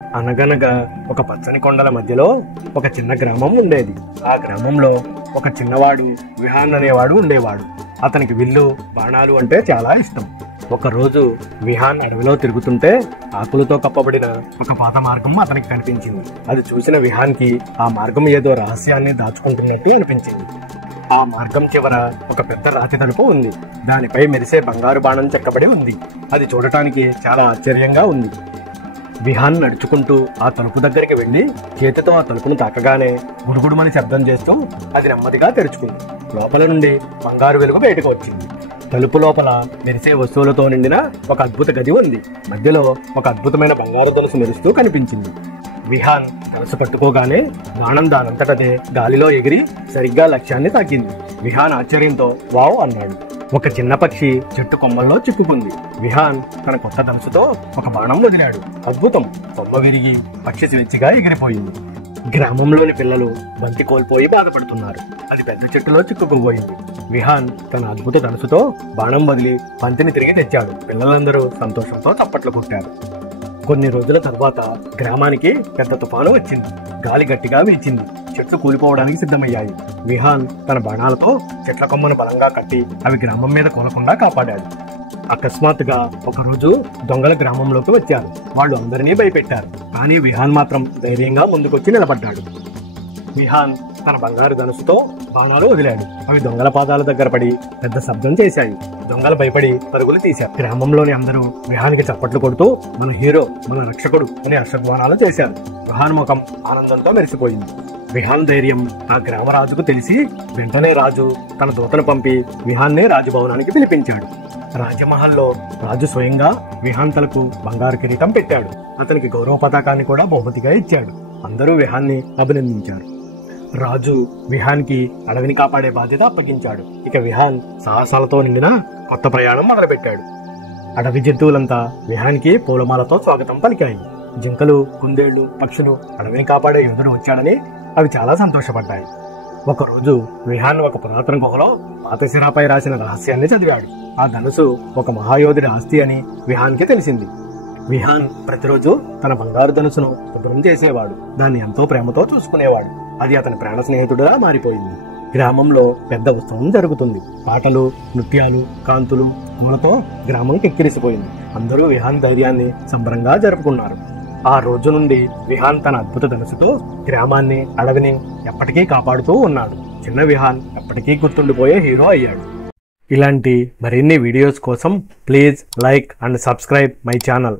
అనగనగా ఒక పచ్చని కొండల మధ్యలో ఒక చిన్న గ్రామం ఉండేది. ఆ గ్రామంలో ఒక చిన్నవాడు విహాన్ అనేవాడు ఉండేవాడు. అతనికి విల్లు బాణాలు అంటే చాలా ఇష్టం. ఒకరోజు విహాన్ అడవిలో తిరుగుతుంటే ఆకులతో కప్పబడిన ఒక పాత మార్గం అతనికి కనిపించింది. అది చూసిన విహాన్ కి ఆ మార్గం ఏదో రహస్యాన్ని దాచుకుంటున్నట్టు అనిపించింది. ఆ మార్గం చివర ఒక పెద్ద రాతి తలుపు ఉంది. దానిపై మెరిసే బంగారు బాణం చెక్కబడి ఉంది. అది చూడటానికి చాలా ఆశ్చర్యంగా ఉంది. విహాన్ నడుచుకుంటూ ఆ తలుపు దగ్గరికి వెళ్లి చేతితో ఆ తలుపును తాకగానే గుడుగుడుమని శబ్దం చేస్తూ అది నెమ్మదిగా తెరుచుకుంది. లోపల నుండి బంగారు వెలుగు బయటకు వచ్చింది. తలుపు లోపల మెరిసే వస్తువులతో నిండిన ఒక అద్భుత గది ఉంది. మధ్యలో ఒక అద్భుతమైన బంగారు ధనుసు మెరుస్తూ కనిపించింది. విహాన్ ధనుసు పట్టుకోగానే బాణం దానంతటదే గాలిలో ఎగిరి సరిగ్గా లక్ష్యాన్ని తాకింది. విహాన్ ఆశ్చర్యంతో వావ్ అన్నాడు. ఒక చిన్న పక్షి చెట్టు కొమ్మల్లో చిక్కుకుంది. విహాన్ తన కొత్త ధనుసుతో ఒక బాణం వదిలాడు. అద్భుతం! కొమ్మ విరిగి పక్షి స్వేచ్ఛగా ఎగిరిపోయింది. గ్రామంలోని పిల్లలు బంతి కోల్పోయి బాధపడుతున్నారు. అది పెద్ద చెట్టులో చిక్కుకుపోయింది. విహాన్ తన అద్భుత ధనుసుతో బాణం వదిలి బంతిని తిరిగి తెచ్చాడు. పిల్లలందరూ సంతోషంతో చప్పట్లు కొట్టారు. కొన్ని రోజుల తర్వాత గ్రామానికి పెద్ద తుఫాను వచ్చింది. గాలి గట్టిగా వీచింది. చెట్లు కూలిపోవడానికి సిద్ధమయ్యాయి. విహాన్ తన బాణాలతో చెట్ల కొమ్మను బలంగా కట్టి అవి గ్రామం మీద కూలకుండా కాపాడాడు. అకస్మాత్తుగా ఒకరోజు దొంగల గ్రామంలోకి వచ్చారు. వాళ్ళు అందరినీ భయపెట్టారు. కానీ విహాన్ మాత్రం ధైర్యంగా ముందుకొచ్చి నిలబడ్డాడు. విహాన్ తన బంగారు ధనుసుతో బాణాలు వదిలాడు. అవి దొంగల పాదాల దగ్గర పడి పెద్ద శబ్దం చేశాయి. దొంగలు భయపడి పరుగులు తీశారు. గ్రామంలోని అందరూ విహాన్కి చప్పట్లు కొడుతూ మన హీరో, మన రక్షకుడు అని హర్షధ్వానాలు చేశారు. విహాన్ ముఖం ఆనందంతో మెరిసిపోయింది. విహాన్ ధైర్యం ఆ గ్రామరాజుకు తెలిసి వెంటనే రాజు తన దూతను పంపి విహాన్నే రాజభవనానికి పిలిపించాడు. రాజమహల్లో రాజు స్వయంగా విహాన్ తలకు బంగారు కిరీటం పెట్టాడు. అతనికి గౌరవ పతాకాన్ని కూడా బహుమతిగా ఇచ్చాడు. అందరూ విహాన్ని అభినందించారు. రాజు విహాన్ కి అడవిని కాపాడే బాధ్యత అప్పగించాడు. ఇక విహాన్ సాహసాలతో నిండిన కొత్త ప్రయాణం మొదలుపెట్టాడు. అడవి జంతువులంతా విహాన్ కి పూలమాలతో స్వాగతం పలికాయి. జింకలు, కుందేళ్లు, పక్షులు అడవిని కాపాడే యోధుడు వచ్చాడని అవి చాలా సంతోషపడ్డాయి. ఒకరోజు విహాన్ ఒక పురాతన గుహలో పాత సిరాపై రాసిన రహస్యాన్ని చదివాడు. ఆ ధనుసు ఒక మహాయోధుడి ఆస్తి అని విహాన్ కి తెలిసింది. విహాన్ ప్రతిరోజు తన బంగారు ధనుసును శుభ్రం చేసేవాడు. దాన్ని ఎంతో ప్రేమతో చూసుకునేవాడు. అది అతని ప్రాణ స్నేహితుడిగా మారిపోయింది. గ్రామంలో పెద్ద ఉత్సవం జరుగుతుంది. పాటలు, నృత్యాలు, కాంతులు, పూలతో గ్రామం కిక్కిరిసిపోయింది. అందరూ విహాన్ ధైర్యాన్ని సంబరంగా జరుపుకున్నారు. ఆ రోజు నుండి విహాన్ తన అద్భుత ధనుసుతో గ్రామాన్ని, అడవిని ఎప్పటికీ కాపాడుతూ ఉన్నాడు. చిన్న విహాన్ ఎప్పటికీ గుర్తుండిపోయే హీరో అయ్యాడు. ఇలాంటి మరిన్ని వీడియోస్ కోసం please like and subscribe my channel.